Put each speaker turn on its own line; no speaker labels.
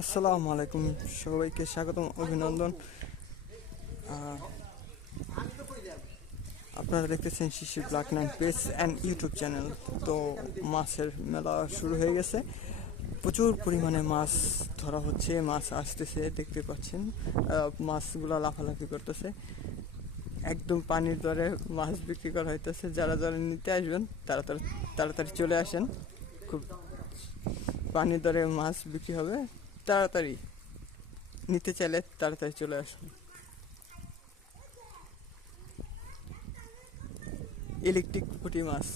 আসসালামু আলাইকুম। সবাইকে স্বাগতম, অভিনন্দন। আপনারা দেখতেছেন Shishir black nine page and YouTube channel. তো মাছের মেলা শুরু হয়ে গেছে। প্রচুর পরিমাণে মাছ ধরা হচ্ছে, মাছ আসতেছে, দেখতে পাচ্ছেন। মাছগুলো লাফালাফি করতেছে। একদম পানির দরে মাছ বিক্রি করা হইতেছে। যারা যারা নিতে আসবেন তারা তাড়াতাড়ি চলে আসেন। খুব পানির দরে মাছ বিক্রি হবে। তাড়াতাড়ি নিতে চাইলে তাড়াতাড়ি চলে আসুন। ইলেকট্রিক পুঁটি মাছ।